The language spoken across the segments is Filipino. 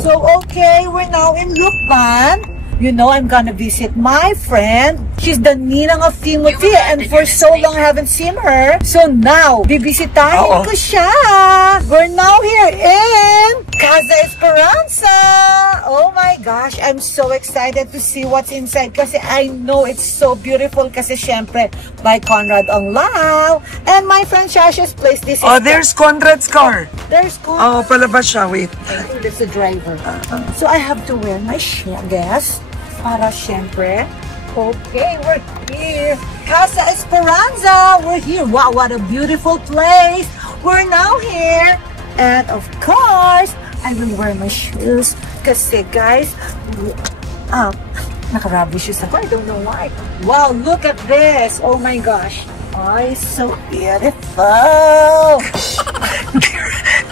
So, okay, we're now in Lukban. You know, I'm gonna visit my friend. She's the ninang of Timothy, and for so long I haven't seen her. So now, bibisitahin ko siya. We're now here in Casa Esperanza. Oh my gosh, I'm so excited to see what's inside kasi I know it's so beautiful kasi syempre by Conrad Onglao. And my friend Shasha's place. This is there's Conrad's car. There's Conrad. Palabas siya. Wait. I think that's the driver. So I have to wear my guess. Para syempre. Okay, we're here. Casa Esperanza. We're here. Wow, what a beautiful place. We're now here. And of course, I will wear my shoes. Kasi guys, naka-rubber shoes ako. I don't know why. Wow, look at this. Oh my gosh. Oh, it's so beautiful.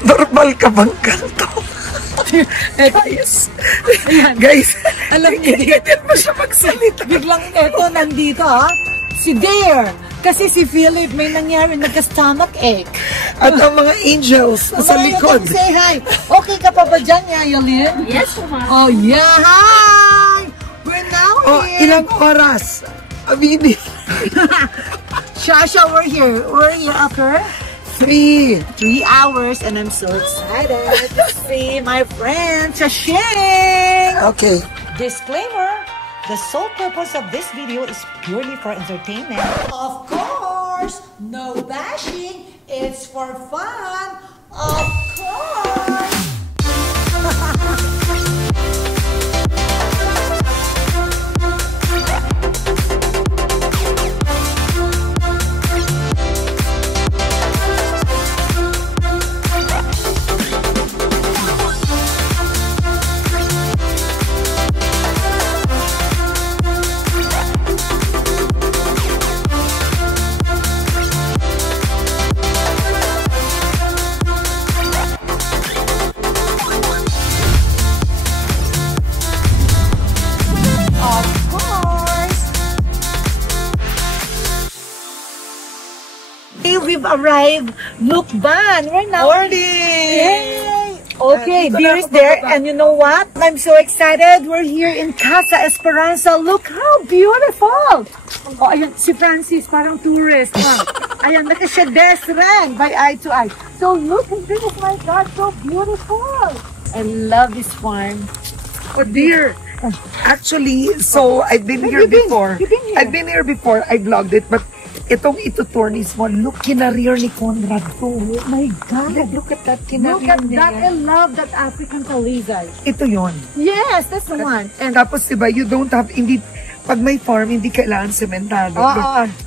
Normal ka bang ganito? Guys, guys, alam niyo, ganyan mo siya magsalita. Biglang eto, nandito si Dare. Kasi si Philip may nangyari, nagka-stomach ache. At ang mga angels sa likod. Say hi. Okay ka pa ba dyan, Yayalin? Yes, ma'am. Oh, yeah. Hi! We're now here. Ilang oras? Amini. Shasha, we're here. We're here after 3 hours, and I'm so excited to see my friend Shashing. Okay. Disclaimer: the sole purpose of this video is purely for entertainment. Of course, no bashing. It's for fun. Of course. We've arrived. Lukban. We're now. Yay! Okay, Dear is there, and you know what? I'm so excited. We're here in Casa Esperanza. Look how beautiful! Oh, ayan, si Francis, parang tourist. Ayan, naka-shades by eye to eye. So look at this, my God, so beautiful. I love this farm. Oh dear. Actually, so I've been here before. I've been here before. I vlogged it, but itong ituturnis mo, look, kinareer ni Conrad to. Oh my God. Look at that, kinareer Look at niya. that. I love that African talisay. Ito yon. Yes, that's the one. And tapos diba, you don't have, hindi, pag may farm, hindi kailangan sementado.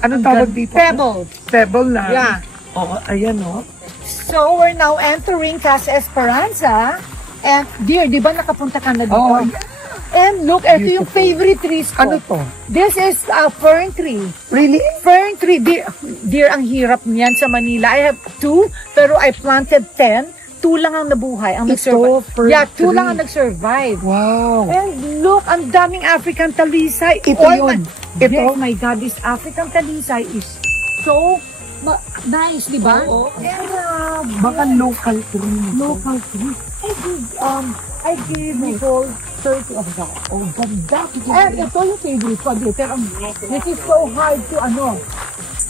Anong tawag dito? Pebble. Pebble lang. Yeah. Oo, ayan o. So, we're now entering Casa Esperanza. And, dear, di ba nakapunta ka na dito? Oh, yeah. And look, ito yung favorite trees ko. Ano to? This is a fern tree. Really? Fern tree. Dear, ang hirap niyan sa Manila. I have 2, pero I planted 10. 2 lang ang nabuhay. Ang nag-survive. Yeah, 2 lang ang nag-survive. Wow. And look, ang daming African talisay. Ito yun. Ito? Oh my God, this African talisay is so nice, di ba? Oo. And, baka local tree. local tree. I gave Nicole 30 of that. Oh, ganda. And ito yung favorite ko. Pero this is so hard to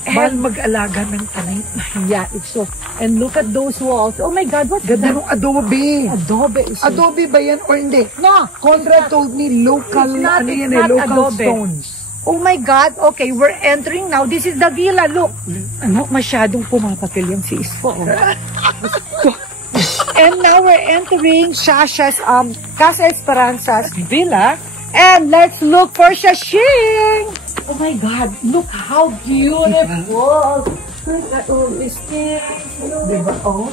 Mahal mag-alaga ng tanim. Yeah, it's so. And look at those walls. Oh my God, what's Ganda that? ng adobe. Adobe is so. Adobe ba yan or hindi? No. Conrad told me local, it's not local adobe. stones. Oh my God. Okay, we're entering now. This is the villa. Look. Masyadong pumapatil yung sis ko. And now we're entering Shasha's Casa Esperanza's villa. And let's look for Shashing. Oh my God, look how beautiful. Look at all these things. Diba? Oh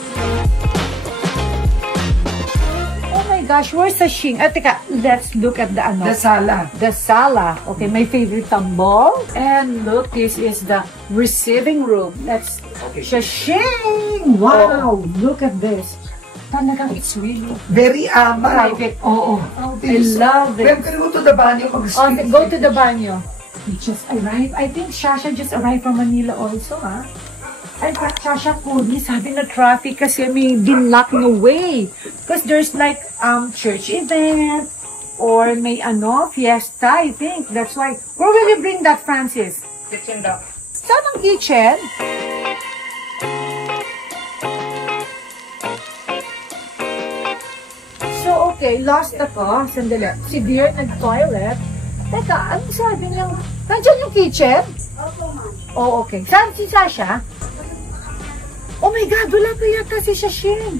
my gosh, where's Shashing? Teka, let's look at the The sala. The sala. Okay, my favorite tambol. And look, this is the receiving room. Let's Shashing. Wow, look at this. Talagang it's really very private. Oh, I love it. When can we go to the banyo? Okay, go to the banyo. We just arrived. I think Shasha just arrived from Manila also, I thought Sasha called me, sabi na traffic kasi may binlock no way. Because there's like church event or may fiesta, I think. That's why. Where will you bring that, Francis? Kitchen daw. Saan ang kitchen? So, okay, lost ako. Sandali. Si Dear nag-toilet. Teka, ano sabi niya? Nandiyan yung kitchen? Oh, okay. Saan si Sasha? Oh my God, wala pa yata si Shashing.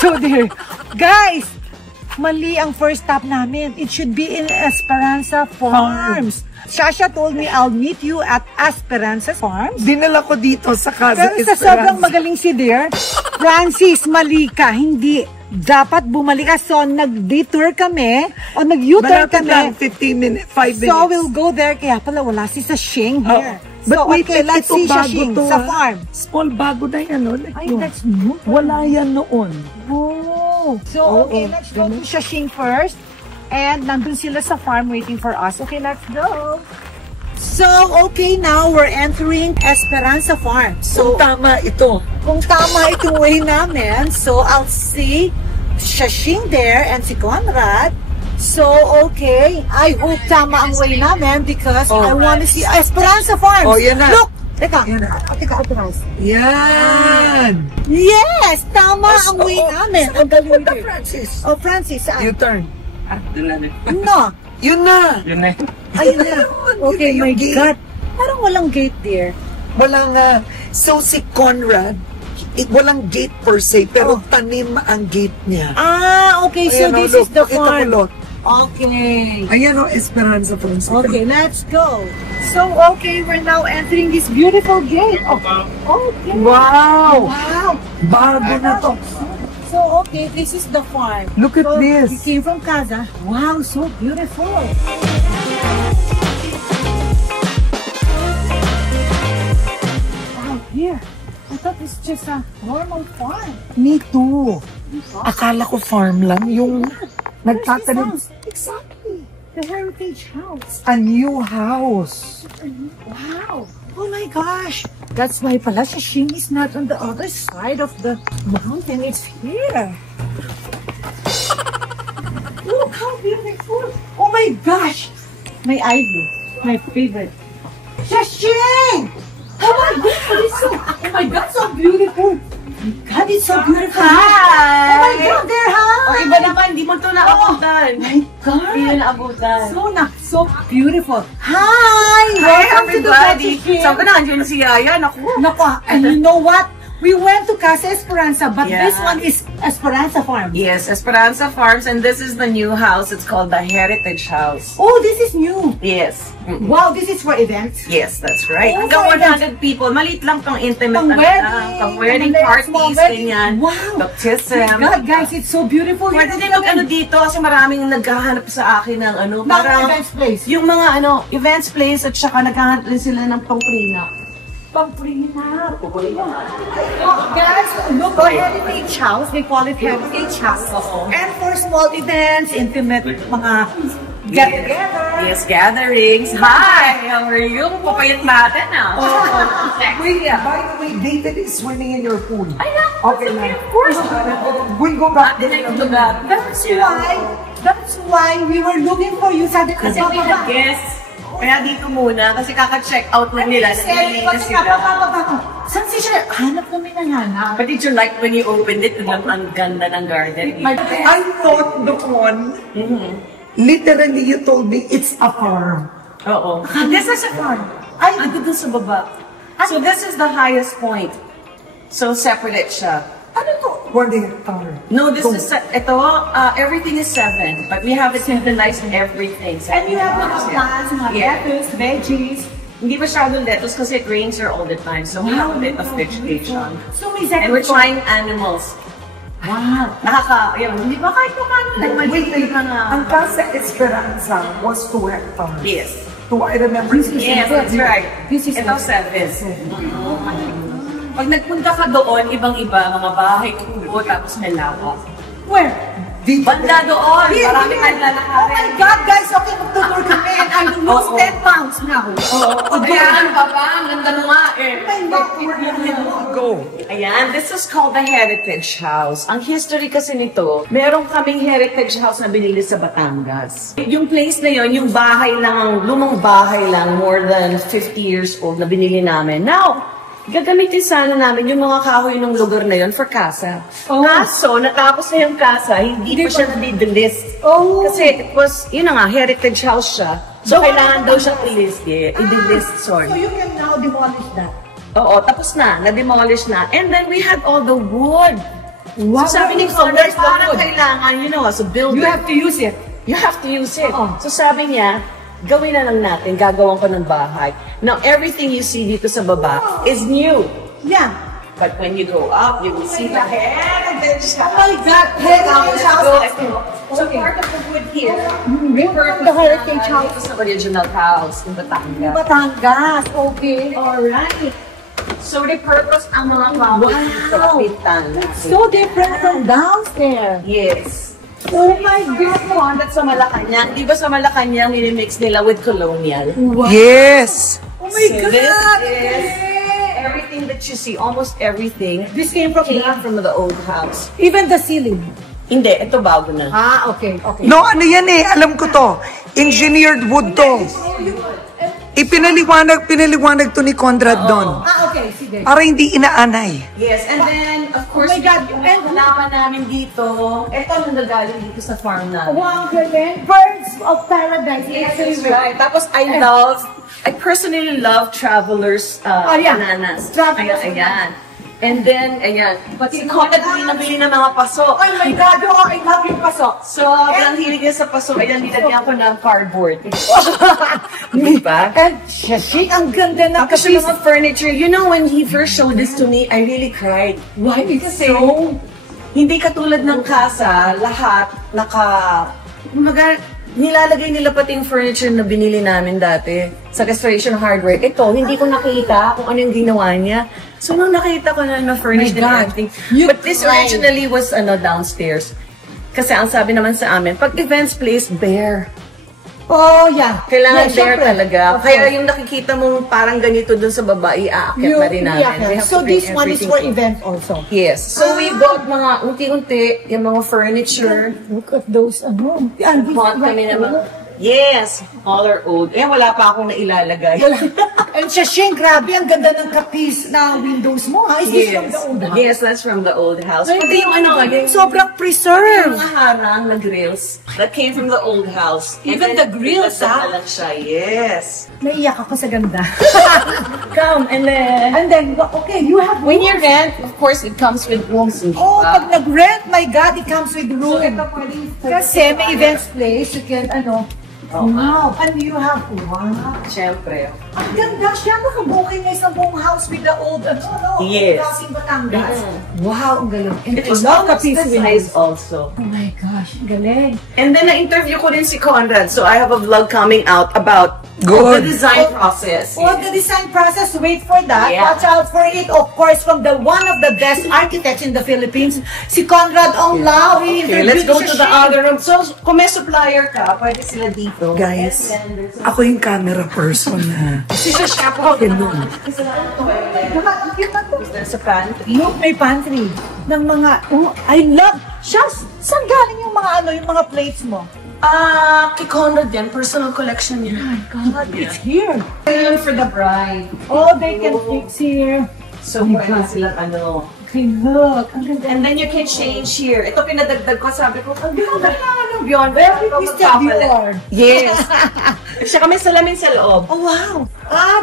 So dear, guys, mali ang first stop namin. It should be in Esperanza Farms. Sasha told me I'll meet you at Esperanza Farms. Dinala ko dito sa Casa Pero sa sobrang magaling si Dear, Francis, mali ka. Hindi. Dapat bumalik ka. So, nag-detour kami, o nag-U-turn kami. Lang, 15 minutes, 5 minutes. So, we'll go there. Kaya pala, wala si Shashing here. But So, wait, okay, let's see Shashing sa farm. Small bago na yan, no? Like Ay, yun. that's new. Wala yan noon. Oh. So, okay, let's go to Shashing first. And nandun sila sa farm waiting for us. Okay, let's go. So, okay, now we're entering Esperanza Farm. So, Tama ito. kung tama itong way namin, so I'll see Shashing there and si Conrad. So, okay, I hope tama ang way namin because I want to see Esperanza Farms. Oh, yan na. Look! Teka, Yan na. teka, Atras. Yan! Yes! Tama ang way namin. Ang galing Punta, din. Francis. Oh, Francis, saan? U-turn. Doon na. No. Yun na! Yun na. Ayun na. Okay, Yun my yung gate. God. Parang walang gate there. Wala nga. So si Conrad, walang gate per se, pero tanim ang gate niya. Ah, okay. So Ayan, this look, is the pakita ko, farm. look. Okay. Ayan o, Esperanza Farms. Okay, let's go. So, okay, we're now entering this beautiful gate. Oh, okay. Wow! Wow. Bago na to. So, okay, this is the farm. Look at So, this. We came from Casa. Wow, so beautiful. Wow, here. I thought it's just a normal farm. Me too. Akala ko farm lang yung nagtatanim. Where's this house? Exactly. The heritage house. A new house. Wow. Oh my gosh. That's why pala Shashing is not on the other side of the mountain. It's here. Look how beautiful. Oh my gosh. My idol. My favorite. Shashing! Oh my God, so beautiful. God, it's so beautiful. Hi! Oh my God, there, hi! O, iba naman, di mo ito naabutan. Oh my God. Hindi na naabutan. So beautiful. Hi! Welcome to the everybody. Shashing. Sabi ko na, andyan na si Yaya. Naku. Naku, and you know what? We went to Casa Esperanza, but Yeah. this one is Esperanza Farm. Yes, Esperanza Farms, and this is the new house. It's called the Heritage House. Oh, this is new. Yes. Wow, this is for events. Yes, that's right. Oh, Hanggang for 100 people. Maliit lang pang intimate Pang na wedding, pang wedding small parties, wedding. ganyan. Wow. Baptism. God, guys, it's so beautiful. Pwede din mag-ano dito kasi maraming naghahanap sa akin ng ano. Parang events place. Yung mga ano, events place at saka naghahanap din sila ng pang-prenup. Pang-prenup. Oh, guys, look, for Heritage House. They call it Heritage House. And for small events, intimate mga get-together. Yes, gatherings. Hi! How are you? Papayat natin ah. Wait, by the way, David is swimming in your pool. Ay, naku, Okay na. of course. We'll go back Ate na there. yung lugar. That's why we were looking for you. Sabi ko, Kasi we had guests. Kaya dito muna, kasi kaka-check out lang nila. Nag-iinis sila. Saan si Sher? Hanap kami ng hanap. But did you like when you opened it? Ang ganda ng garden. I thought noon, literally you told me it's a farm. Oo. This is a farm. Ay, ito dun sa baba. So this is the highest point. So separate siya. Ano to? 1 hectare. No, this is, ito, everything is 7. But we have it synchronized in everything. And you have mga plants, mga Yeah. lettuce, veggies. Hindi masyadong lettuce kasi it rains here all the time. So we have a bit of vegetation. So may And second we're floor. trying animals. Wow. Yun, hindi ba kahit paano lang Wait, mga... ang Casa Esperanza was 2 hectares. Yes. 2. I remember. Yes, that's right. This is Ito 7. Pag nagpunta ka doon, ibang-iba, mga bahay, kubo, tapos may lawa. Where? Banda doon, marami tayong Oh my lalakarin. God, guys, okay, magtutur kami and I will lose 10 pounds now. Ayan, baba, ang ganda mo nga eh. Go. Ayan, this is called the Heritage House. Ang history kasi nito, meron kaming Heritage House na binili sa Batangas. Yung place na yon, yung bahay lang, lumang bahay lang, more than 50 years old na binili namin. Now, gagamitin sana namin yung mga kahoy ng lugar na yon for casa. Kaso, natapos na yung casa, hindi pa siya nadidelist. Kasi it was, yun na nga, heritage house siya. So, kailangan daw siyang i-list. I-delist, sorry. So you can now demolish that. Oo, tapos na, na-demolish na. And then we had all the wood. Wow. So sabi ni So Conrad, there's the parang wood. kailangan, you know, as a builder, You have to use it. you have to use it. Oo. So sabi niya, gawin na lang natin, gagawan ko ng bahay. Now, everything you see dito sa baba is new. Yeah. But when you go up, you will see the heritage Oh my God, heritage house. So part of the wood here, The heritage house. Ito sa original house in Batangas. Batangas, okay. Alright. So, repurpose ang mga kahoy dito, kapitan. So different from downstairs. Yes. Oh my God. Conrad sa Malacanang. Di ba sa Malacanang, minimix nila with colonial? Yes. Oh my So God. this is everything that you see, almost everything, This came from from the old house. even the ceiling. Hindi, ito bago na. Ah, okay, okay. No, ano yan eh. Alam ko to. Engineered wood to. Pinaliwanag to ni Conrad doon. Ah, okay, sige. Para hindi inaanay. Yes, and then, of course, Oh my God, yung and- halaman namin dito, ito nanggagaling dito sa farm namin. Wow, galing. Birds of paradise. Yes, that's right. Tapos, I personally love Travelers yeah. bananas. Travelers Ayan. And then, ayan. Si Conrad nabili ng mga paso. Oh my God, oh, I love yung pasok. Sobrang hilig niya sa paso. Ayan, nilagyan ko ng cardboard. Diba? And shashik, ang ganda ng Tapos yung kapis. mga furniture, you know, when he first showed this to me, I really cried. Why? Kasi, hindi katulad ng casa, lahat nilalagay nila pati yung furniture na binili namin dati sa Restoration Hardware. Ito, hindi ko nakita kung ano yung ginawa niya. So, nung nakita ko na furnished and God. everything. You But this cried. originally was downstairs. Kasi ang sabi naman sa amin, pag events place, bare. Oh, yeah. Kailangan Yeah, bare syempre. talaga. Of Kaya course. yung nakikita mong parang ganito dun sa baba, iaakit na rin namin. Yeah. We have So to bring this one is everything for to- event also. Yes. So we bought mga unti-unti, yung mga furniture. Look at those, ano. Bought kami ng mga... Yes, all are old. Eh, wala pa akong nailalagay. And shashing, grabe, ang ganda ng kapis na windows mo. Ha? Is this from the old house? Yes, that's from the old house. Pati yung yung sobrang preserved. mga harang na grills that came from the old house. Even the grills, ha? lang siya. Yes. Naiyak ako sa ganda. Come, and then... And then, okay, you have When you rent, of course, it comes with rooms. Oh, pag nag-rent, my God, it comes with room. ito pwedeng... Kasi may events place, you can, wow, and you have, wow. Siyempre. Ang ganda siya, nakabukay na isang buong house with the old, Yes. Klaseng Batangas. Wow, ang galing. And It was I love almost the the size. size also. Oh my gosh, ang galing. And then na-interview ko rin si Conrad, so I have a vlog coming out about Good. the design process. All the design process, wait for that. Yeah. Watch out for it, of course, from the one of the best architects in the Philippines, si Conrad Onglao. Okay, let's go to the other room. So, kung may supplier ka, pwede sila dito. Guys, And then there's a- ako yung camera person ha. Si Shasha po. Ganun. There's a pantry. Look, may pantry ng mga, I love, saan galing yung mga yung mga plates mo? Kay Conrad din, personal collection niya. God, it's here. Yun for the bride. Oh, they can fix here. So, pwede sila Okay, look. Ang ganda. And then you can change here. Ito pinadagdag ko, sabi ko, hindi ko kailangan ng beyond. Very Twisted beyond. Yes. Siya kami salamin sa loob. Oh, wow.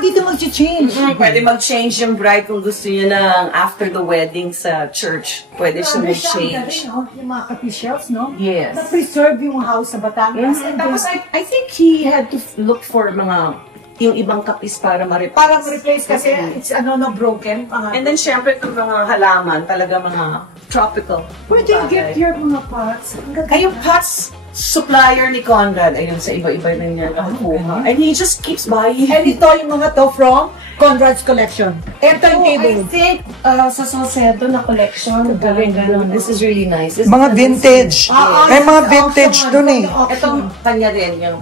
Dito mag-change. Pwede mag-change yung bride kung gusto niya ng after the wedding sa church. Pwede siya mag-change. Yung mga officials, no? Yes. Na-preserve yung house sa Batangas. And tapos, I think he had to look for yung ibang kapis para ma-replace. Parang replace kasi it's broken. And then, syempre, itong mga halaman, talaga mga tropical. Where do you get bagay. your mga pots? Ang ganda. Ay, yung pots, supplier ni Conrad. Ayun, sa iba-iba na niya nakukuha. And he just keeps buying. And ito yung mga to from Conrad's collection. Ito yung table. I think sa Salcedo na collection. Galing. This is really nice. This Mga is vintage. May mga vintage dun eh. Itong kanya rin, yung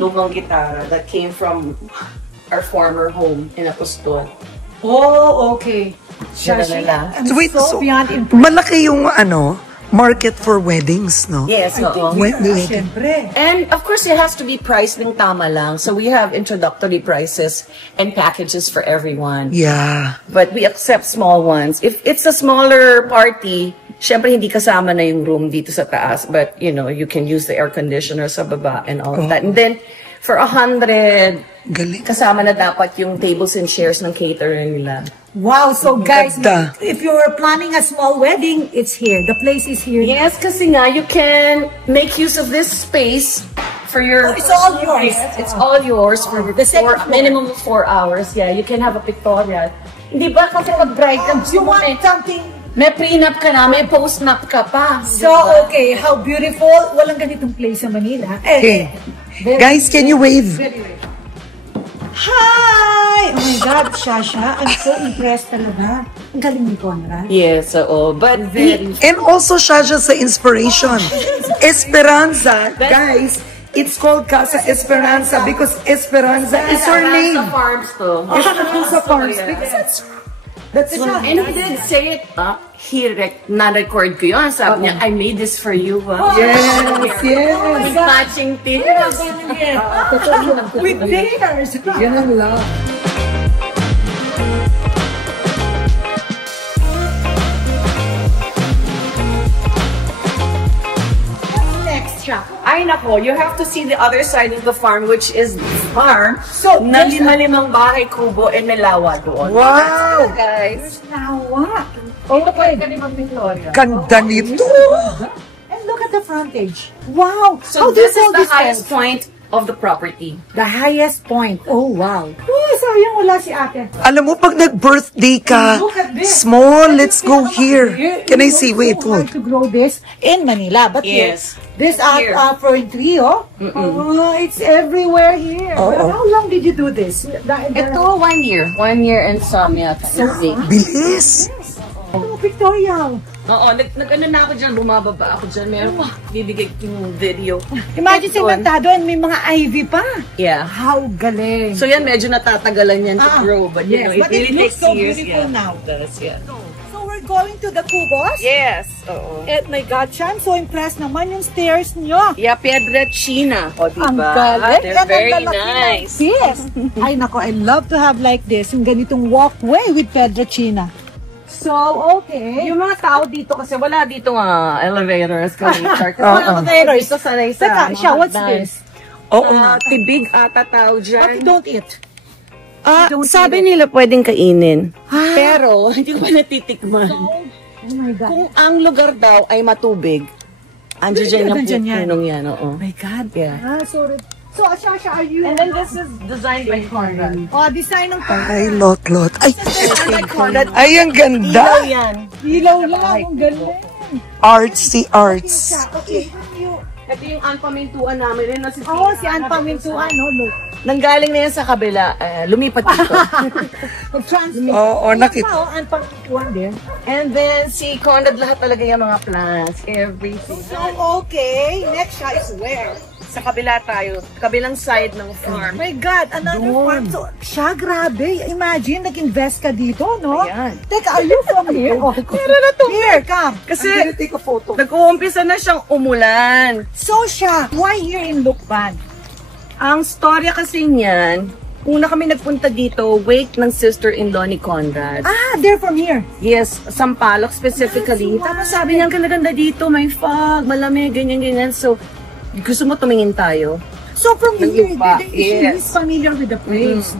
lumang gitara that came from our former home in Apostol. Oh, okay. Siya nila. Wait, so so, beyond impressive. malaki yung market for weddings, no? Yes, oo. Siyempre. And of course, it has to be priced ng tama lang. So we have introductory prices and packages for everyone. Yeah. But we accept small ones. If it's a smaller party, syempre hindi kasama na yung room dito sa taas. But, you know, you can use the air conditioner sa baba and all of that. And then, for 100, Galing. kasama na dapat yung tables and chairs ng caterer nila. Wow, so guys, Ganda. if you're planning a small wedding, it's here. The place is here. Yes, kasi nga, you can make use of this space for your... Oh, it's all yours. It's all yours for The second floor. minimum of 4 hours. Yeah, you can have a pictorial. Hindi ba kasi pag-bride ka, You want something? may prenup ka na, may post-nup ka pa. So, okay, how beautiful. Walang ganitong place sa Manila. Okay. Guys, can you wave? Hi! Oh my God, Shasha, I'm so impressed talaga. Ang galing ni Conrad. Yes, oo. But And also, Shasha, sa inspiration. Esperanza, guys, it's called Casa Esperanza because Esperanza is her name. Farms to. Esperanza Farms. Because that's And he did say it, na-record ko yun. Sabi niya, I made this for you. Yes. Matching tears. With tears. Yan ang love. Next shop. Ay nako, you have to see the other side of the farm, which is the farm. So, Na lima-limang bahay kubo and may lawa doon. Wow! Guys. Nawa. Okay. Victoria. Ganda nito. And look at the frontage. Wow. So How do you this is call the this highest fence? point of the property. The highest point. Oh, wow. Oh, sayang wala si ate. Alam mo, pag nag-birthday ka, Look at this. small, let's go here. Can I see? Wait, So hard hold. to grow this in Manila, but Yes. this Here. offering tree, oh, it's everywhere here. Oo. But how long did you do this? Ito, 1 year. 1 year and some yata. Bilis. Oh, pictorial. Oo, nag-ano na ako dyan, bumababa ako dyan. Meron pa, bibigay yung video. Imagine Ito. sementado and may mga ivy pa. Yeah. How galing. So yan, medyo natatagalan yan to Ah, grow. But you yes, know, it but it really looks takes so years. beautiful Yeah, now. it does, yeah. So we're going to the Cubos. Yes, oo. Eh, my God, siya, I'm so impressed naman yung stairs niyo. Yeah, Piedracina. O, diba? Ang galing. They're Yan ang very lalaki ng nice. Yes. Ay, nako, I love to have like this, yung ganitong walkway with Pedrachina. So, okay. Yung mga tao dito kasi wala dito nga elevator, escalator. Kasi Oo. mga tayo dito sanay sa Teka, siya, what's hagdan. this? Oo. Tibig ata tao But you dyan. don't eat. Sabi nila pwedeng kainin. Pero, hindi ko pa natitikman. Oh my God. Kung ang lugar daw ay matubig, andyan ang Andyan yan. punong yan, oo. Oh my God. Yeah. Sorry. So, Shasha, are you? And then this is designed by Conrad. Oh, design ng Ay, lot. Ay, Designed by Conrad. ay, ang Ilaw ganda. yan. ilaw lang. Ang galing. Artsy arts. Okay. Ito yung anpamintuan namin rin na si Oh, si Ann Pamintuan, no? Look. Nanggaling na yan sa kabila, lumipat dito. Mag-transmit. Oo, nakita. Oh, Ann Pamintuan din. And then si Conrad lahat talaga yung mga plants, everything. So, okay. Next siya is where? Sa kabila tayo, kabilang side ng farm. My God, another farm. So, siya, grabe. Imagine, nag-invest ka dito, no? Ayan. Teka, are you from here? Oh, Meron na to. here, come. Kasi Take a photo. nag-uumpisa na siyang umulan. So, siya, why here in Lukban? Ang storya kasi niyan, una kami nagpunta dito, wake ng sister-in-law ni Conrad. Ah, they're from here. Yes, Sampaloc specifically. Tapos sabi niya, ang ganda-ganda dito, may fog, malamig, ganyan-ganyan. So, gusto mo tumingin tayo? So, from Ng here, lupa, he's yes. familiar with the place.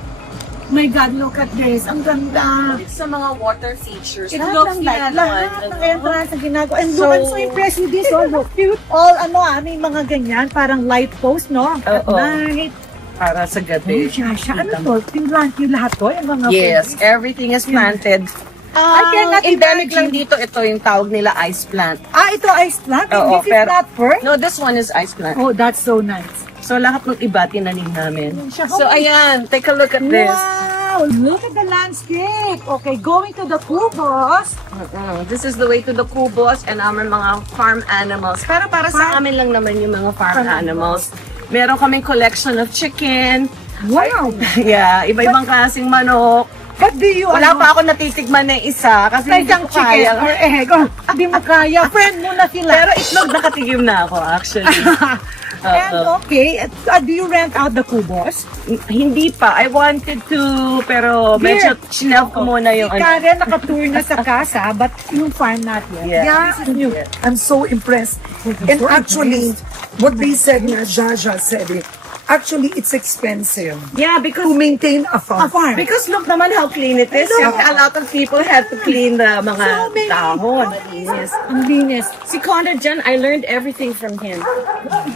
My God, look at this. Ang ganda. Sa mga water features, It looks like lahat ng entrance na ginagawa. And look, I'm so impressed with this. Oh, look. All, may mga ganyan, parang light post, no? At Oo. night. para sa Ay, gabi. siya. Ano to? Yung lahat to? Yung mga Yes, pwede. everything is planted Endemic lang dito, ito yung tawag nila ice plant. Ito ice plant? And Oo, this is not fern? No, this one is ice plant. Oh, that's so nice. So, lahat ng iba, tinanim namin. Siya. So, ayan, take a look at this. Wow! Look at the landscape. Okay, going to the Cubos. This is the way to the Cubos and our mga farm animals. Pero para sa amin lang naman yung mga farm animals. Meron kaming collection of chicken. Wow! Yeah, iba-ibang klaseng manok. But do you, Wala pa ako natitikman na isa kasi hindi isang ko chicken kaya. or egg? Hindi mo kaya. Friend mo na sila. Pero itlog nakatigim na ako actually. And okay, do you rent out the Cubos? Hindi pa. I wanted to, pero medyo chinel ko muna yung Si Karen nakatour na sa casa, but yung farm natin. Yeah. This is new. I'm so impressed. And actually, what they said na Jaja said it, actually it's expensive Yeah, because to maintain a farm. Because look naman how clean it is. A lot of people had to clean the mga dahon. Malinis. Ang linis. Si Conrad dyan, I learned everything from him.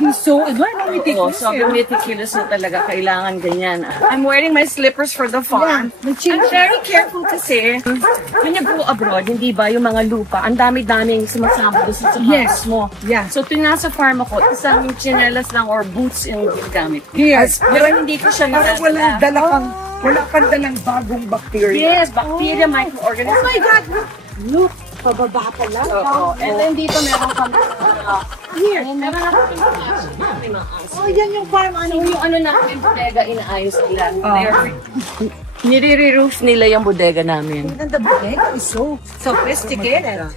He's so, meticulous. So, meticulous na talaga. Kailangan ganyan. I'm wearing my slippers for the farm. Yeah, I'm very careful kasi when you go abroad, hindi ba yung mga lupa, ang dami-daming sumasama doon sa house mo. Yeah. So, tuwing nasa farm ako, isang chinelas lang or boots yung gamit. Yes. Pero hindi ko siya Parang wala kang dalang bagong bacteria. Yes, bacteria, microorganisms. Oh my God! Look! Pababa pa lang. And then dito meron kami here. Meron ako may mga aso. Oh, yan yung farm. So yung ano namin, bodega, inaayos nila. Nire-roof nila yung bodega namin. And the bodega is so sophisticated.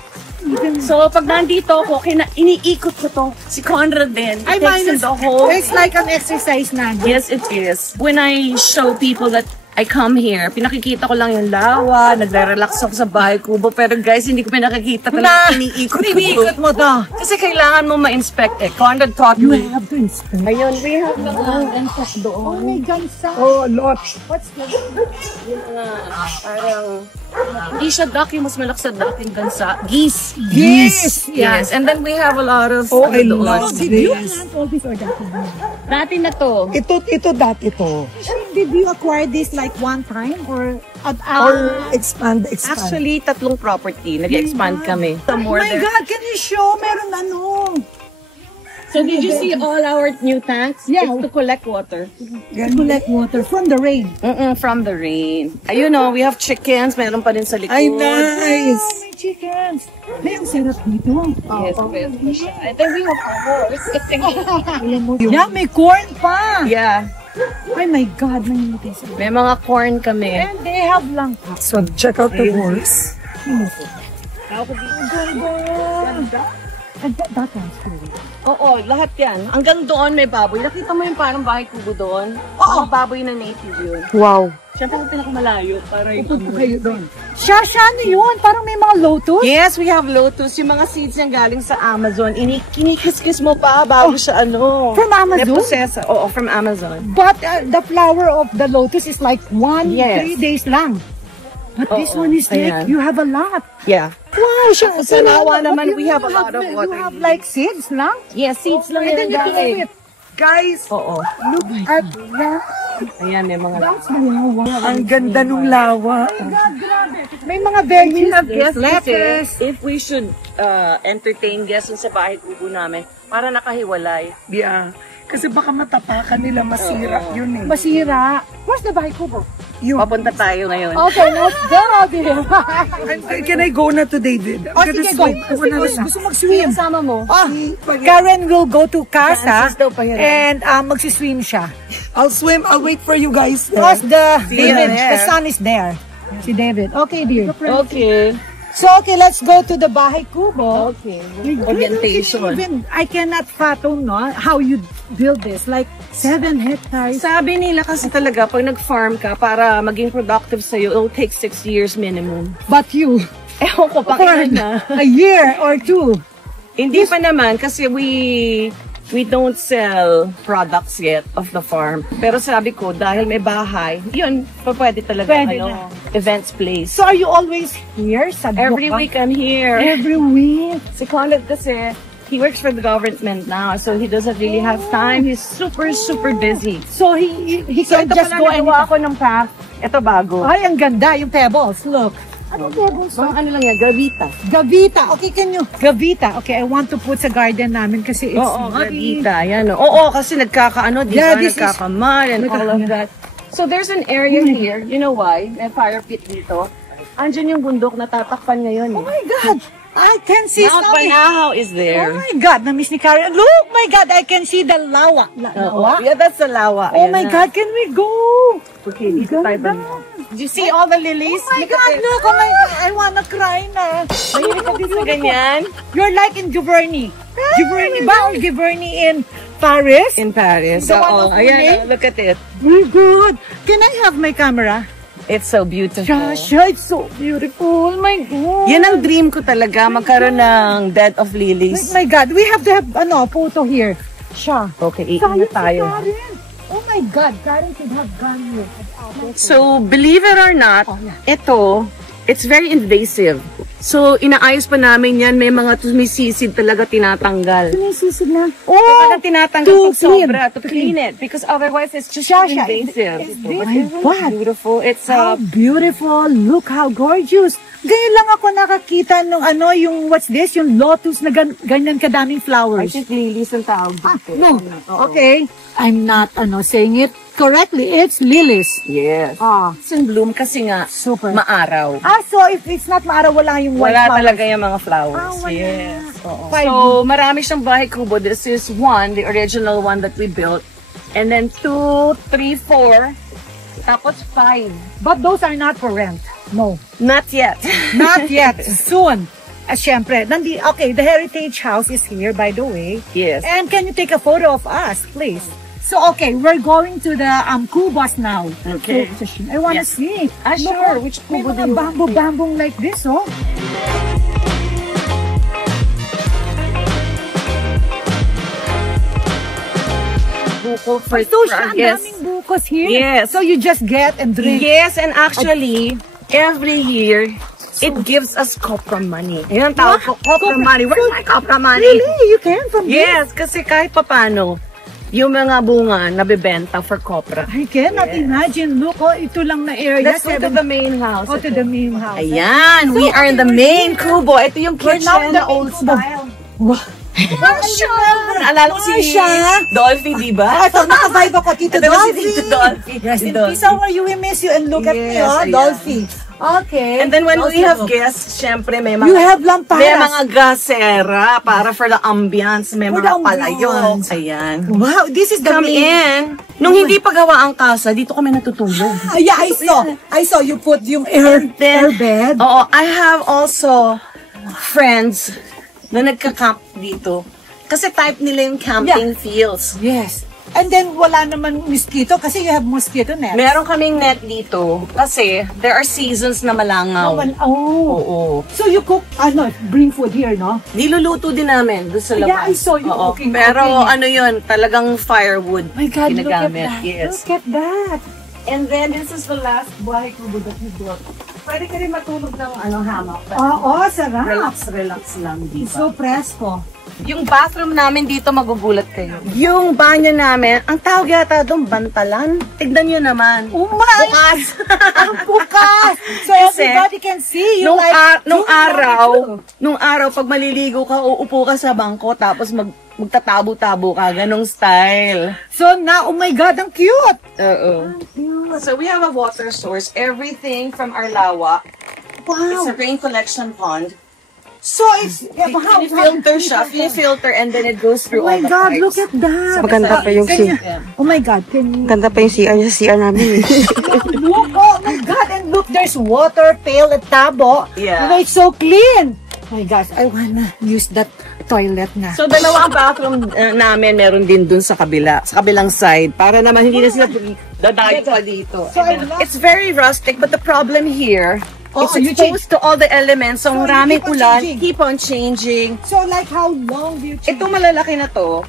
So pag nandito ako, iniikot ko to. Si Conrad din. It takes him the whole. It's like an exercise na. Yes, it is. When I show people that I come here, pinakikita ko lang yung lawa, nagre-relax ako sa bahay kubo. Pero guys, hindi ko pinakikita talaga. Iniikot mo to. Kasi kailangan mo ma-inspect eh. Conrad taught You me. have to inspect. Ayun, we have the gansos doon. Oh my gansa. Oh, lot. What's that? Yung mga parang, hindi siya duck, yung mas malaki sa duck yung gansa. Geese. Geese. Yes. And then we have a lot of, Oh, I doon. love Did you this. plant all this or that? Dati na to. Ito dati to. Did you acquire this like one time or Or expand. Actually, 3 property. Nag-expand kami. Oh my God, can you show? Meron ano? So did you see all our new tanks? Yeah. It's to collect water. Collect water from the rain. From the rain. Ayun o, we have chickens. Meron pa din sa likod. Ay, nice. Oh, may chickens. May ang sarap dito. Yes, meron pa siya. And then we have a horse. Yeah, may corn pa. Yeah. Oh my God, may mutis. May mga corn kami. And they have langka. So, check out the horse. That one's pretty. Oo, lahat yan. Hanggang doon may baboy. Nakita mo yung parang bahay kubo doon? Oo. Mga baboy na native yun. Wow. Siyempre kung pinakamalayo para yung Kayo doon. Shasha, ano yun? Parang may mga lotus? Yes, we have lotus. Yung mga seeds niya galing sa Amazon. Kinikis-kis mo pa bago siya ano. From Amazon? Naprosesa. Oo, from Amazon. But the flower of the lotus is like 3 days lang. But this one is like, ayan. you have a lot. Yeah. Wow, siya. Sa Nawa naman, we have a lot of water. You have like seeds lang? Yes, seeds lang And then yan you galing. do it. Guys, Oo. look at that. Ayan, may mga... Ang ganda nung lawa. May mga veggies, Guests lettuce. kasi, if we should entertain guests sa bahay kubo namin, para nakahiwalay. Yeah. Kasi baka matapakan nila, masira yun eh. Masira. Where's the bahay kubo? Yun. Papunta tayo ngayon. Okay, let's go, dear. Can I go na to David? I'm gonna Sige, go. swim. Ako na lang. Gusto mag-swim. Kasama mo. Karen will go to casa Francis daw pa yan. and magsiswim siya. I'll swim. I'll wait for you guys Because there. the sun is there. Si David. Okay, dear. Okay. So, okay, let's go to the bahay kubo. Okay. Orientation. Even, I cannot fathom no, how you build this. Like 7 hectares. Sabi nila kasi talaga, pag nag-farm ka, para maging productive sa'yo, it'll take 6 years minimum. But you, Ewan ko pa kailan na. a year or 2. Hindi pa naman kasi we don't sell products yet of the farm. Pero sabi ko, dahil may bahay, yun, pwede talaga, Pwede ano, events place. So, are you always here sa Every Bukang? week I'm here. Every week. Si Conrad kasi, he works for the government now, so he doesn't really have time. He's super, super busy. So, he So can ito just pala go nagawa anytime. ako ng path. Ito bago. Ay, ang ganda, yung pebbles. Look. Ano pebbles? Ano lang yan, gravita. Gavita. Okay, can you? Gavita. Okay, I want to put sa garden namin kasi it's Oo, very... gravita. Yan, oo, kasi nagkakaano, di Yeah, ba? this is- Nagkakamar and all of that. So there's an area here, you know why? May fire pit dito. Andyan yung bundok na tatakpan ngayon. Oh my God! I can see Mount something. Banahaw is Oh there. my God, na-miss ni Karen. Look, my God, I can see the lawa. Lawa? Yeah, that's the lawa. Oh Ayan my na. God, can we go? Okay, dito tayo ba? Did you see all the lilies? Oh my God, look, oh my God, I wanna cry na. Mahilig ka din sa ganyan? You're like in Giverny. Giverny ba or Giverny in Paris? In Paris. The one Oo, of ayan, look at it. Oh good. Can I have my camera? It's so beautiful. Shasha, it's so beautiful. Oh my God. Yan ang dream ko talaga, magkaroon ng bed of lilies. Oh my God, we have to have photo here. Siya. Okay, Sayang iingat si tayo. Karen. Oh my God, Karen should have gone here. So, believe it or not, ito, it's very invasive. So, inaayos pa namin yan. May mga tumisisid talaga tinatanggal. Sinisisid na. Talagang tinatanggal to pag sobra clean. to clean it. Because otherwise, it's just Shasha, invasive. is this- But my isn't it God. beautiful? It's How beautiful. Look how gorgeous. Ganyan lang ako nakakita nung yung what's this? Yung lotus na ganyan kadaming I flowers. think lilies ang tawag dito. No. Oo. Okay. I'm not saying it correctly. It's lilies. Yes. Ah. It's in bloom kasi nga, Super. maaraw. So if it's not maaraw, wala yung white Wala flowers. talaga yung mga flowers. Ah, wala. Yes. Oo. Five. So, marami siyang bahay kubo. This is one, the original one that we built. And then 2, 3, 4. Tapos 5. But those are not for rent. No. Not yet. Not yet. Soon. Syempre, okay, the Heritage House is here, by the way. Yes. And can you take a photo of us, please? So, okay, we're going to the kubas now. Okay. So, I want to Yes. see. Ah, Look, sure. Which may kubo mga do you want? bamboo like this, oh. Buko for So, siya, ang yes. daming bukos here. Yes. So, you just get and drink. Yes, and actually, every year, it gives us copra money. Ayan ang tawag ko, copra money. Where's my copra money? Really? You can from this? Yes, kasi kahit papano, yung mga bunga nabibenta for copra. I cannot imagine. Look, ito lang na area. Let's go to the main house. Go to the main house. Ayan, we are in the main kubo. Ito yung We're kitchen now in the na old main kubo. style. Wow. Masha! Naalala ko si Masha! Dolphy, di ba? Ito, naka-vibe ako, Tito Ito ba si Dolphy. Tito Dolphy? Yes, Si in Dolphy. peace, how are you? We miss you. And look at me, Yes, oh, ayan. Dolphy. Okay. And then when we have Dolphy. guests, syempre may mga... You have lamparas. May mga gasera para for the ambience. May For mga the palayok. ambience. Ayan. Wow, this is the Come main. in. Nung hindi pa gawa ang kasa, dito kami natutulog. Ah, yeah, I saw you put yung air bed. Oo, I have also friends na nagka-camp dito. Kasi type nila yung camping feels. Yes. And then, wala naman mosquito kasi you have mosquito net. Meron kaming net dito kasi there are seasons na malangaw. Oh. Oo. So you cook, bring food here, no? Niluluto din namin doon sa labas. Yeah, I saw you Oo. cooking. Pero Okay. ano yun, talagang firewood My God, ginagamit. look at that. Yes. Look at that. And then this is the last bahay kubo that we built. Pwede ka rin matulog ng hammock. Oo, sarap. Relax lang, di ba? So presko. Yung bathroom namin dito, magugulat kayo. Yung banyo namin, ang tawag yata doon, bantalan. Tignan nyo naman. Bukas! Ang bukas! So Kasi, everybody can see you. Nung araw, pag maliligo ka, uupo ka sa bangko, tapos magtatabo-tabo ka, ganong style. So now, oh my God, ang cute! Oo. So we have a water source. Everything from our lawa. It's Wow! a rain collection pond. So it's, Filter siya, filter, and then it goes Oh through my all the God, pipes. look at that! Maganda pa yung Can you- Oh my God, can you... Ganda pa yung CR sa CR namin. Look, oh my God, and look, there's water, pail, at tabo. Yeah. You know, it's so clean. Oh my gosh, I wanna use that toilet na. So, dalawa ang bathroom namin, meron din dun sa kabilang side, para naman hindi na sila dadayo pa dito. So, I love- It's very rustic, but the problem here, Oh, it's you exposed to all the elements, so So, you maraming keep on ulan, changing. keep on changing. So like how long do you change? Itong malalaki na to,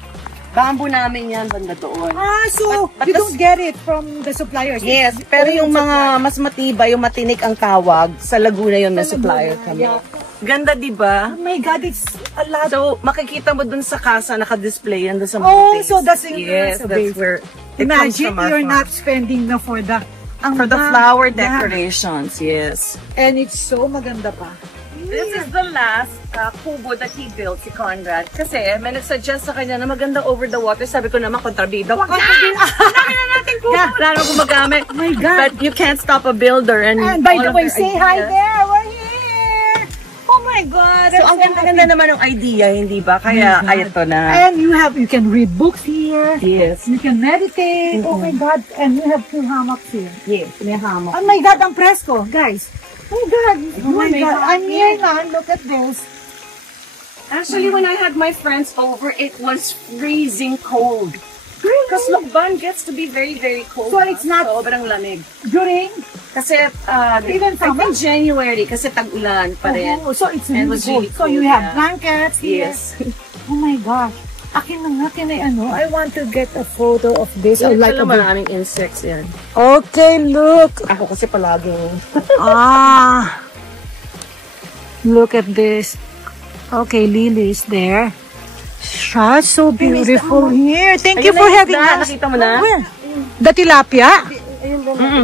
bamboo namin yan banda doon. So But you the- don't get it from the suppliers? Yes, pero yung mga mas matibay, yung matinik ang tawag, sa Laguna yun may supplier kami. Yeah. Ganda, di ba? Oh my God, it's a lot. So, makikita mo dun sa kasa, naka-display yan dun sa mga Oh, base. so that's in Yes, the that's base. where it comes Imagine from our you're farm. not spending na for the For the flower decorations, yes. And it's so maganda pa. This is the last kubo that he built, si Conrad. Kasi may nagsuggest sa kanya na maganda over the water. Sabi ko naman, kontrabida. Wag na natin kubo. Lalo gumagamit. Oh my God. But you can't stop a builder. And by the all of way, their say hi ideas. there. We're here. Oh my God. So, ang ganda naman ng idea, hindi ba? Kaya, ito na. And you can read books here. Yes. You can meditate. Oh my God. And you have 2 hammocks here. Yes, may hammock. Oh my God, ang presko, guys. Oh my God. Oh my God. I'm here na. Look at this. Actually, when I had my friends over, it was freezing cold. Because Lukban gets to be very, very cold. So, it's not- Sobrang lamig. During? Kasi, Even I summer? think January, kasi tag-ulan pa rin. Oh, so it's And it really was cold. really So you cold, have yeah. blankets here. Yes. Oh my gosh. Akin na nga, I want to get a photo of this. So, Like maraming insects yan. okay, look. Ako kasi palaging... Look at this. Okay, Lily is there. Siya, so beautiful here. Thank you Ayun for na yung having isda. us. Nakita mo na? Where? The tilapia?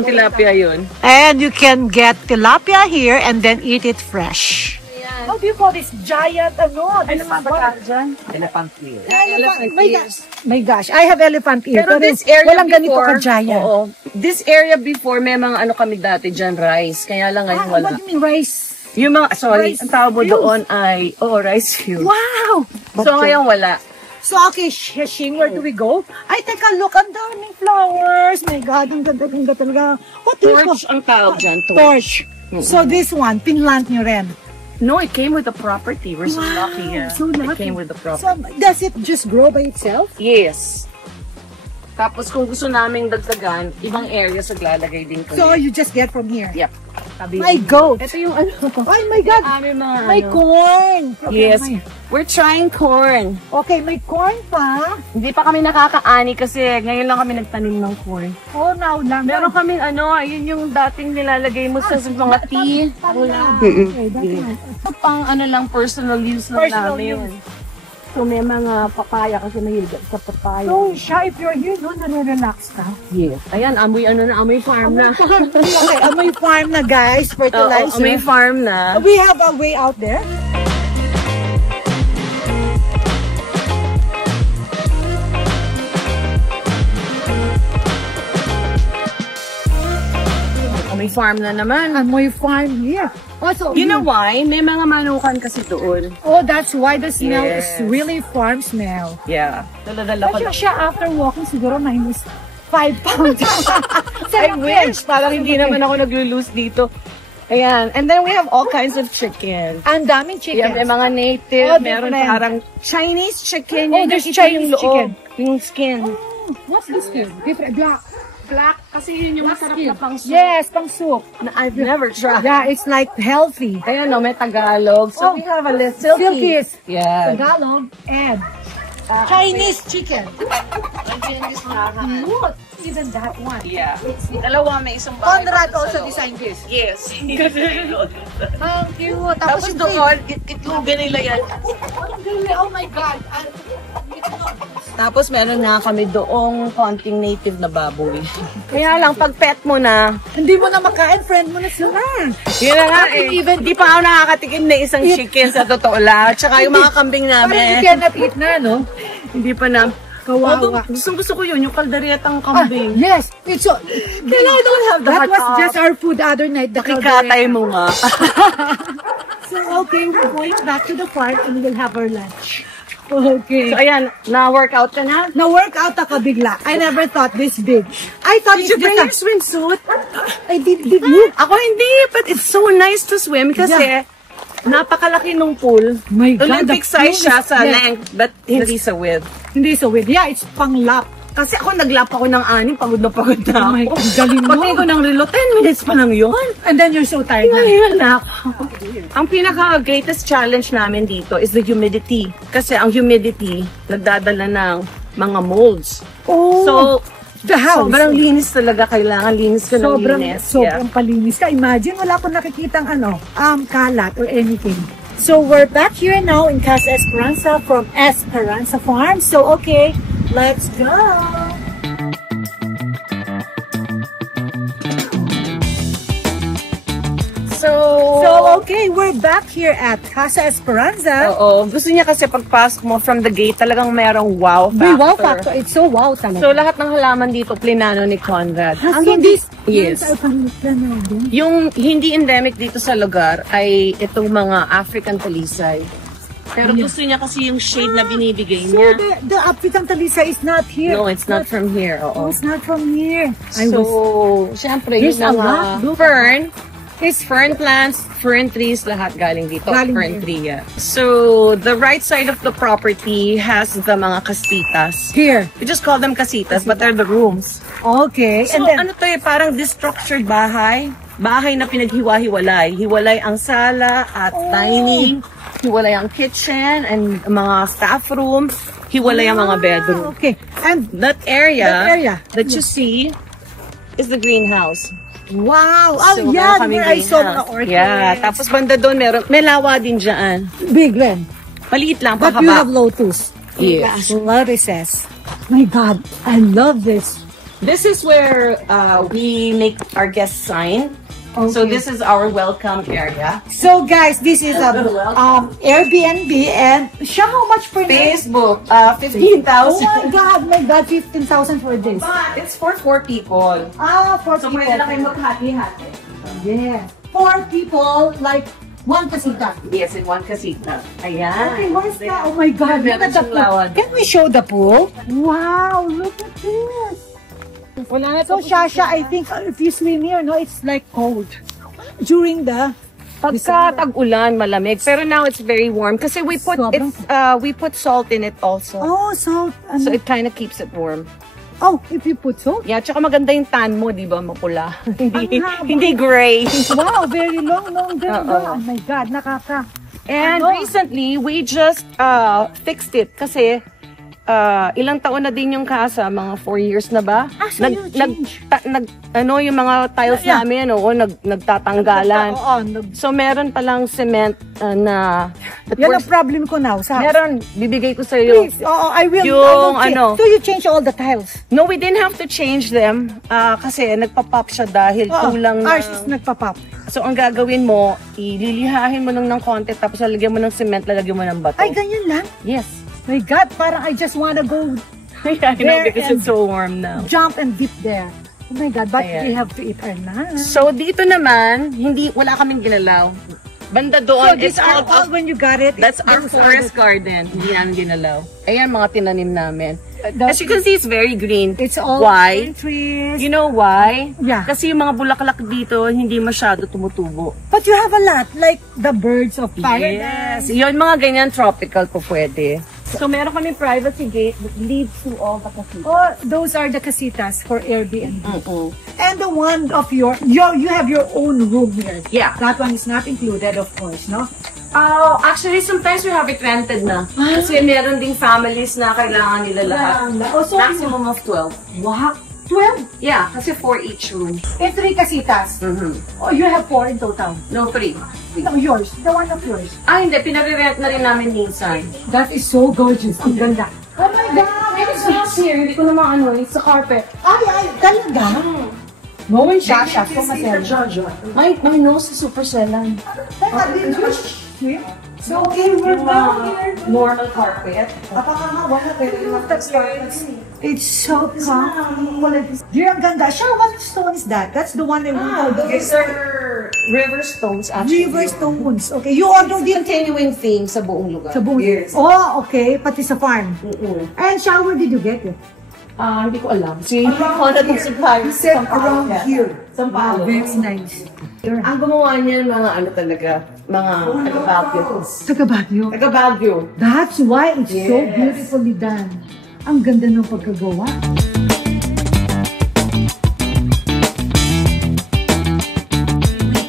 Tilapia yun. And you can get tilapia here and then eat it fresh. How do you call this giant, Elephant ear. My gosh, I have elephant ear. Pero this area walang ganito before, ka-giant. oo, this area before, may mga kami dati dyan, rice. Kaya lang ngayon wala. What do you mean rice? Yung mga, sorry, Rice ang tawag mo fields. doon ay, rice field. Wow! So ngayon wala. So, okay, Shing, where do we go? Ay, teka, look, ang daming flowers. My God, ang ganda talaga. What do you call? Torch ang tawag dyan, Torch. So, this one, pinlant nyo rin. No, it came with the property. We're so Wow, lucky. Yeah. so It lucky. came with the property. So, does it just grow by itself? Yes. Tapos kung gusto naming dagdagan, ibang areas naglalagay din kami. So, you just get from here. Yep. Sabi My goat. Ito yung ano. Oh my God. Aming mga May corn. Okay, Yes. We're trying corn. Okay, may corn pa. Hindi pa kami nakakaani kasi ngayon lang kami nagtanim ng corn. Oh, now lang. Meron kaming ayun yung dating nilalagay mo sa mga tea. Wala. Okay, that's one. Pang lang, personal use lang Personal namin. use. So may mga papaya kasi mahilig sa papaya. So, siya, if you're here, no, nare-relax ka. Yes. Ayan, amoy farm na. Okay, amoy farm na, guys. Fertilizer. Amoy farm na. We have a way out there. Amoy farm na naman. Amoy farm here. Also, You know why? May mga manukan kasi doon. oh, that's why the smell is Yes. really farm smell. Yeah. Dala-dala ko. But siya, after walking, siguro minus 5 pounds. I wish. Parang hindi naman ako nag-lose dito. Ayan. And then we have all kinds of chicken. Ang daming Yeah, chicken. may mga native. Oh, meron different. parang Chinese chicken. Oh, Yung there's nakita Chinese yung loob, chicken. Yung skin. What's this skin? Different. Black. Black. Kasi yun yung masarap na pang soup. Yes, pang soup. Na I've never tried. Yeah, it's like healthy. Ayan no, may Tagalog. So Oh, we have a list. Silkies. Yeah. Tagalog and Chinese chicken. Look, even that one. Yeah. Dalawa, may isang bahay. Conrad pa sa also loob. designed this. Yes. Ang cute. Tapos yung doon, itlugan nila yan. Oh my God. Tapos meron na kami doong konting native na baboy. Kaya lang, pag pet mo na, Hindi mo na makain, friend mo na sila. yun na nga Bakit eh. even- Hindi pa ako nakakatikim na isang chicken sa totoo lang. Tsaka yung mga kambing Parang you namin. cannot eat na, no? Hindi pa na. Kawawa. Although, gusto ko yun, yung kalderetang kambing. Yes, it's so. Kaya I don't have That that was just our food the other night. The Kikatay mo nga. So, okay, we're going back to the park and we'll have our lunch. Okay. So ayan, na-workout ka na? Na-workout ako bigla. I never thought this big. I thought Did you it's bring just your swimsuit? I did you? Ako hindi, but it's so nice to swim kasi napakalaki nung pool. My God, Olympic the size pool siya is- sa yes. length, but hindi sa width. Hindi so weird. Yeah, it's pang lap. Kasi ako naglap ako ng 6, pagod na pagod na Oh my ako. God, galing mo. Pati ko ng relo, 10 minutes pa lang yun. And then you're so tired na. Ngayon na ako. Ang pinaka-greatest challenge namin dito is the humidity. Kasi ang humidity, nagdadala ng mga molds. Oh, So, the house. sobrang linis talaga. Kailangan linis ka ng linis. Sobrang palinis ka. Imagine, wala akong nakikitang kalat or anything. So, we're back here now in Casa Esperanza from Esperanza Farm. So, okay, let's go. we're back here at Casa Esperanza. Oo. Gusto niya kasi pagpasok mo from the gate, talagang merong wow factor. May wow factor. It's so wow talaga. So, lahat ng halaman dito, plinano ni Conrad. Ang Ang hindi, yes. yes. Yung hindi endemic dito sa lugar ay itong mga African talisay. Pero gusto niya kasi yung shade na binibigay So niya. the African Talisa is not here. No, it's not from here. Oh, Oo. it's not from here. So, syempre, There's yung a lot. mga fern, fern plants, fern trees, lahat galing dito. Galing fern here. tree, yeah. So, the right side of the property has the mga casitas. Here. We just call them casitas, but they're the rooms. Okay. So, And then, ano to eh, parang destructured bahay. Bahay na pinaghiwa-hiwalay. Hiwalay ang sala at dining. Hiwalay ang kitchen and mga staff room. Hiwalay ang mga bedroom. okay. And That area, That area. that you see is the greenhouse. wow. So, Oh, yeah. meron kaming Where I saw greenhouse. the orchids. Yeah, tapos banda doon may lawa din dyan. Big ren. Maliit lang, But you have pahaba. lotus. Yes. Lotuses. My God. I love this. This is where we make our guests sign. So Okay. this is our welcome area. So guys, this is a Airbnb and show how much per night? Facebook, Oh 15,000. my God, 15,000 for this. But it's for 4 people. For So people. pwede na kayo maghati-hati. Yeah. 4 people, like 1 casita. Yes, in one casita. Ayan. Okay, where's that? Oh my God, look Meron at the siyang lawan. pool. Can we show the pool? Wow, look at this. Wala na So Shasha, I think if you swim here, no, it's like cold. During the Pagka tag-ulan, malamig. Pero now it's very warm kasi we put we put salt in it also. so So it kind of keeps it warm. if you put salt. Yeah, tsaka maganda yung tan mo, di ba? Mapula. hindi, Ang haba. hindi gray. Wow, very long, ganda. Oo. Oh my God, nakaka. And Ano? recently, we just fixed it kasi ilang taon na din yung casa, mga 4 years na ba? so you change. Yung mga tiles Yeah. namin, nagtatanggalan. So meron palang cement na Yan ang problem ko now. Sa meron, bibigay ko sa iyo. Please, I will. Yung I will change. ano. So you change all the tiles. No, we didn't have to change them kasi nagpa-pop siya dahil kulang na. Ours is nagpa-pop. So ang gagawin mo, ililihahin mo lang ng konti tapos lalagyan mo ng cement, lalagyan mo ng bato. Ay, ganyan lang. Yes. My God, parang I just wanna go Yeah, I know There because and- it's so warm now. jump and dip there. Oh my God, but Ayan. we have to eat our lunch. So dito naman, wala kaming ginalaw. Banda So doon, these it's are all all when you got it. that's our those are forest garden. Hindi namin ginalaw. Ayan mga tinanim namin. the- As you can see, it's very green. It's all Why? trees. You know why? Yeah. Kasi yung mga bulaklak dito, hindi masyado tumutubo. But you have a lot, like the birds of paradise. Yes. Yun, mga ganyan tropical po pwede. So, meron kami privacy gate that leads to all the casitas. Oh, those are the casitas for Airbnb. Mm-mm. And the one of you have your own room here. Yeah. That one is not included, of course, no? Actually, sometimes we have it rented na. Kasi meron ding families na kailangan nila lahat. Oh, so Maximum of 12. wow, 12? Yeah, kasi 4 each room. And 3 casitas. Oh, you have 4 in total. No, 3. No, yours. The one of yours. Hindi. Pinare-rent na rin namin minsan. That is so gorgeous. Ang ganda. Oh my God! It's not here. Hindi ko naman it's a carpet. Ay, talaga? No one Shasha. So My nose is super selan. Teka, did you swim? So, okay, we're down here. Normal carpet. It's so comfy. Dear, ang ganda. Siya, what stone is that? That's the one I want to These are river stones, actually. River stones. Okay, you ordered it Continuing theme sa buong lugar. sa buong. Yes. Oh, okay. Pati sa farm. Mm-mm. And shower, did you get it? Hindi ko alam. Si Conrad ng supplier. He said around here. Sampalo. Very nice. Ang gumawa niya mga talaga, mga taga-Baguio. Taga Baguio. Taga-Baguio. That's why it's so Yes. beautifully done. Ang ganda ng pagkagawa.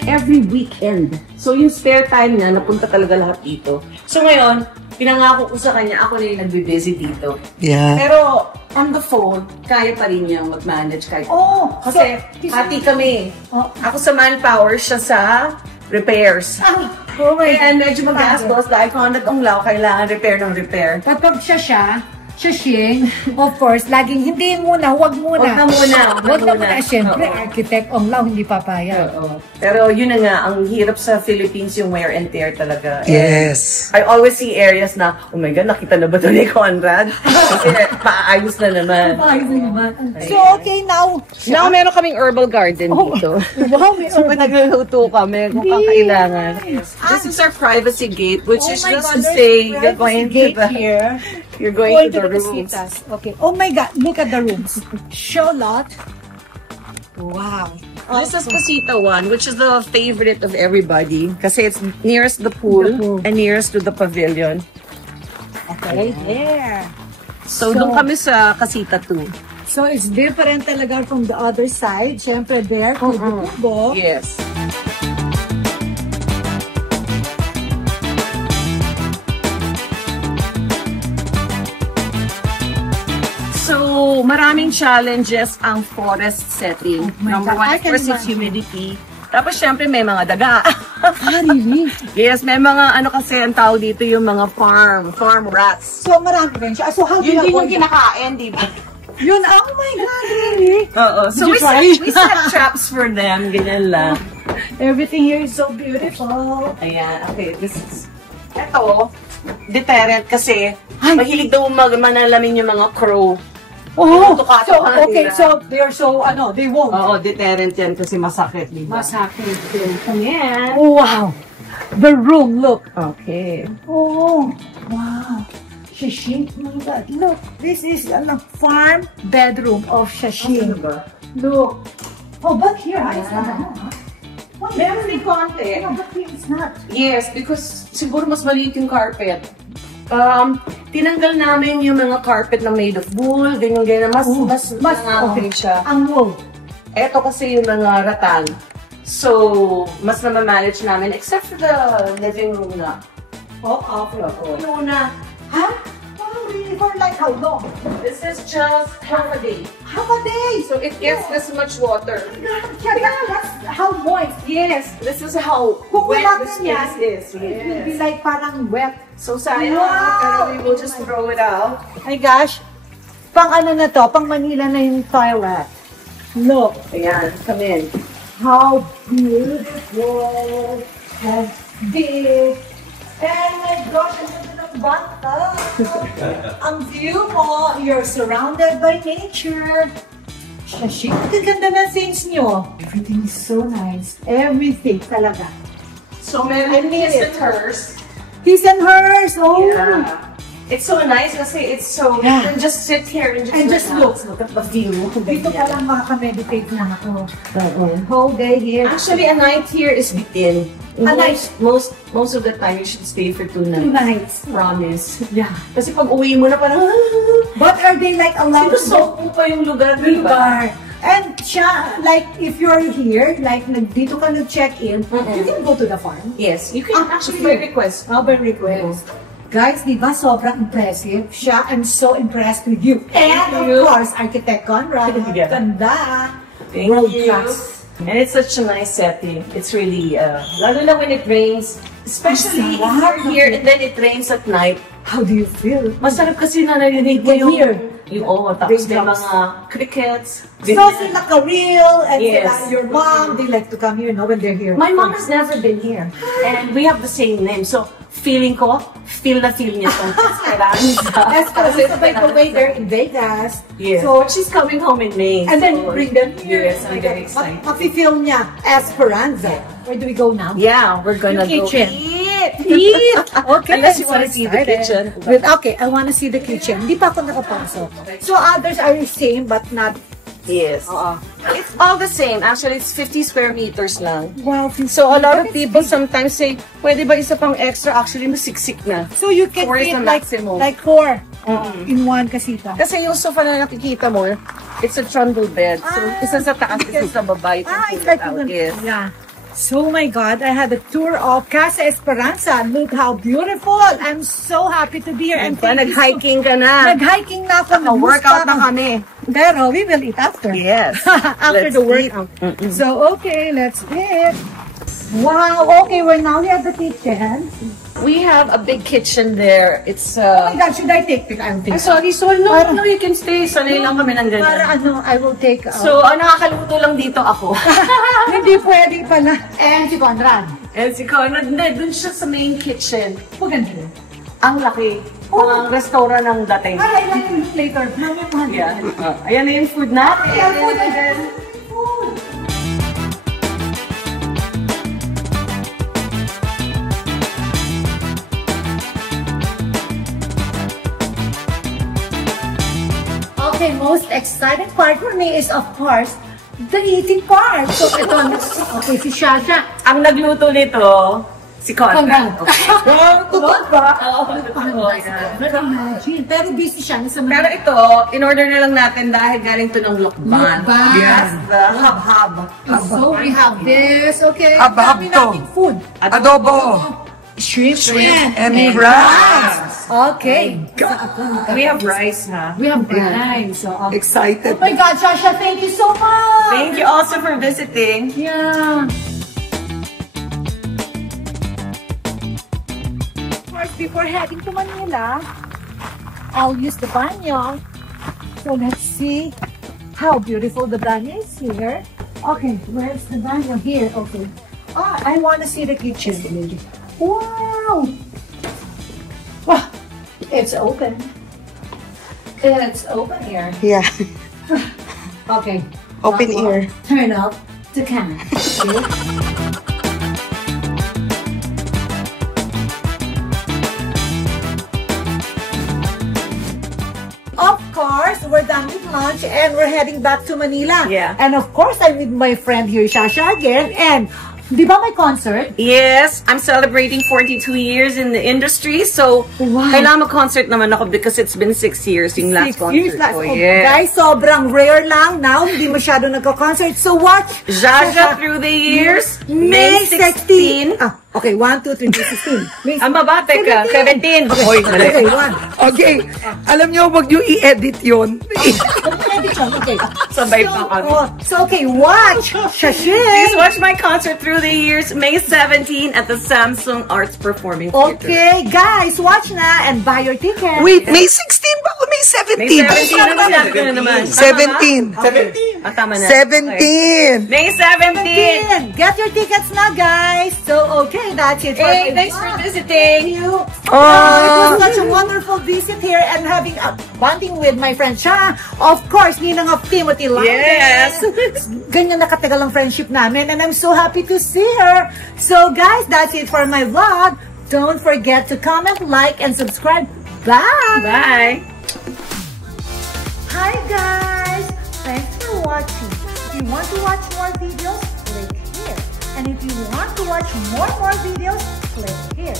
Every weekend. So yung spare time niya, napunta talaga lahat dito. So ngayon, pinangako ko sa kanya, ako na yung nagbe-busy dito. Yeah. Pero on the phone, kaya pa rin niya mag-manage kahit. Oh, Kasi hati kami. Oh. Ako sa manpower, siya sa repairs. Oh my And medyo magastos dahil kung nag-unglaw, kailangan repair ng repair. Kapag siya, Shashing, of course, laging hindi muna, wag muna. Wag na muna. Siyempre, architect Ong Lau, hindi papayag. Pero yun na nga, ang hirap sa Philippines yung wear and tear talaga. Yes. I always see areas na, oh my God, nakita na ba ito ni Conrad? Kasi paayos na naman. So, okay, now, Now, meron kaming herbal garden dito. wow, may So, pag nagluluto kami, kung kailangan. This is our privacy gate, which is my just God, to say there's you're going to gate the, here. you're going to the rooms. casitas. Okay. Oh my God, look at the rooms. Show lot. Wow. This is Casita 1, which is the favorite of everybody kasi it's nearest the pool and nearest to the pavilion. Okay, there. So doon kami sa Casita 2. So, it's different talaga from the other side. Siyempre, there, kubo-kubo. Yes. So, maraming challenges ang forest setting. Number one, God, I of can course, it's imagine. humidity. Tapos, syempre, may mga daga. Really? Yes, may mga ano kasi ang tawag dito yung mga farm rats. So, marami rin siya. So, how do you avoid that? kinakain, di ba? Yun, oh my God, really? Oo. So, Did you we set traps for them. Ganyan lang. Everything here is so beautiful. Ayan, okay. This is, eto, deterrent kasi mahilig daw manalamin yung mga crow. Oh, Tuka-tuka so, okay, nila. so, they're so, they won't. Oo, deterrent yan kasi masakit, di ba? Masakit din. Ayan. Wow. The room, look. Okay. Oh, wow. Shashing, oh my God. Look, this is a farm bedroom of Shashing. Look. Oh, but here, I saw that. Meron din konti. No, but here it's not. Yes, because siguro mas maliit yung carpet. Tinanggal namin yung mga carpet na made of wool, ganyan-ganyan. Mas okay siya. Ang wool. Eto kasi yung mga rattan. So, mas na-manage namin except for the living room na. Oh, okay. Yung una, Huh? Oh, really? For like how long? this is just half a day. Half a day. So, it gets this much water. Yeah, that's how moist. Yes, this is how Kung wet wala the ka yan, space is. it will be Yes. like parang wet. So, sayang. Wow! Pero we will just throw it out. My gosh. Pang ano na to? Pang Manila na yung toilet. Look. Ayan, come in. How beautiful. And big. And my gosh, ang ganda ng bata. Ang view mo, you're surrounded by nature. Shashing, ang ganda ng things nyo. Everything is so nice. Everything talaga. So, meron his and hers. His and hers. Oh. Yeah. It's so nice kasi it's so, Yeah. you can just sit here and just just look at the view. Dito pa lang makaka-meditate na ako. Whole day here. Actually, a night here is bitin. A night? Most of the time, you should stay for 2 nights. 2 nights. Promise. Yeah. Kasi pag uwi mo na parang, But are they like allowed to go sinusoak mo pa yung lugar, to the diba? bar? And siya, like, if you're here, like, dito ka nag-check-in, you can go to the farm. Yes, you can actually by request. By request. Guys, di ba sobrang impressive? Siya, I'm so impressed with you. And of course, Architect Conrad. Yeah. Ganda. Thank World you. class. And it's such a nice setting. It's really, lalo na when it rains, especially if you're here and then it rains at night. How do you feel? Masarap kasi na narinig mo Can yung, hear. tapos may Raindrops. mga crickets. So, sila Karil and Yes. sila, your mom, they like to come here, no, when they're here. My mom has never been here. And we have the same name. So, feeling ko, feel niya itong Esperanza. Esperanza, by the way, they're in Vegas. Yes. So, she's coming home in May. and then so- bring them here. Yes, I'm very excited. Mafe-film niya, Esperanza. Where do we go now? Yeah, we're gonna Yung go kitchen. eat. Eat! Okay, Unless you I'm wanna so see the excited. kitchen. Okay, I wanna see the kitchen. Hindi pa ako nakapasok. So, others are the same but not... Yes. It's all the same. Actually, it's 50 square meters lang. Wow. So, a lot of people sometimes say, pwede ba isa pang extra? Actually, masiksik na. So, you can 4 is fit the like, maximum. like 4 in one kasita. Kasi yung sofa na nakikita mo, it's a trundle bed. So, isa sa taas, isa sa baba. You can It's pull like it out. Yes. yeah. So, my God, I had a tour of Casa Esperanza. Look how beautiful. I'm so happy to be here. And thank you so- Nag-hiking ka na. Nag-hiking na ako. Nag-workout na kami. Pero we will eat after. Yes. After Let's the eat. workout. So, okay, let's eat. Wow, okay, we're now here at the kitchen. We have a big kitchen there. It's, Oh my God, should I take the I'm sorry, so no, you can stay. Sanay lang kami ng ganyan. Para ano, I will take... So, ang nakakaluto lang dito ako. Hindi pwede pala. And si Conrad. And si Conrad, hindi, dun siya sa main kitchen. Maganda yun. Ang laki. Ang restaurant ng dating. Ay, I like to look later. Mamaya, Yeah. Ayan na yung food natin. Ayan, food. Okay, most exciting part for me is, of course, the eating part. So, ito, okay, si Shasha. Ang nagluto nito, si Conrad. Totoo ba? Oo, totoo. Imagine. Pero busy siya. Pero ito, in-order na lang natin dahil galing to ng Lokban. Lokban. Yes, the hab-hab. So, we have this, okay? Hab-hab Dami to. nating food. Adobo. Shrimp and crabs. Okay. We have rice, ha? We have rice. So, Excited. oh my God, Shasha, thank you so much. Thank you also for visiting. Yeah. Of course, before heading to Manila, I'll use the banyo. So let's see how beautiful the banyo is here. Okay, where's the banyo? Here, okay. Oh, I want to see the kitchen. Wow! Wow, it's open. It's open here. Yeah. Okay. Open Now, ear. Turn up the camera. Okay. Of course, we're done with lunch and we're heading back to Manila. Yeah. And of course, I'm with my friend here, Shasha, again. And di ba may concert? Yes, I'm celebrating 42 years in the industry, so Wow. kailangan mag-concert naman ako because it's been 6 years yung last 6 concert years last. ko. Oh, Yes. guys, sobrang rare lang now. Hindi masyado nagka-concert. So watch Jaja through the years, May 16. Ah, okay, 1, 2, 3, 16. May Ang baba, teka, 17. Hoy, mali. Okay, 1. Okay. Alam nyo, wag nyo i-edit yun. Okay. Sabay pa kami. So, okay, watch. Shashin. Please watch my concert through the years, May 17 at the Samsung Arts Performing Theater. Okay, guys, watch na and buy your ticket. Wait, May 16 ba o May 17? May 17 na naman. Ka na naman. 17. Ah, tama na. 17. May 17. Get your tickets na, guys. So, okay, that's it. Hey, thanks for visiting. It was such a wonderful visit here and having a bonding with my friend Sha. Of course, Ninang of Timothy London. Yes. Ganyan nakatagal ang friendship namin and I'm so happy to see her. So guys, that's it for my vlog. Don't forget to comment, like, and subscribe. Bye! Bye. Hi guys! Thanks for watching. If you want to watch more videos, click here. And if you want to watch more videos, click here.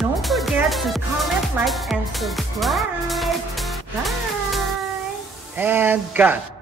Don't forget to comment, like, and subscribe. Bye! And cut.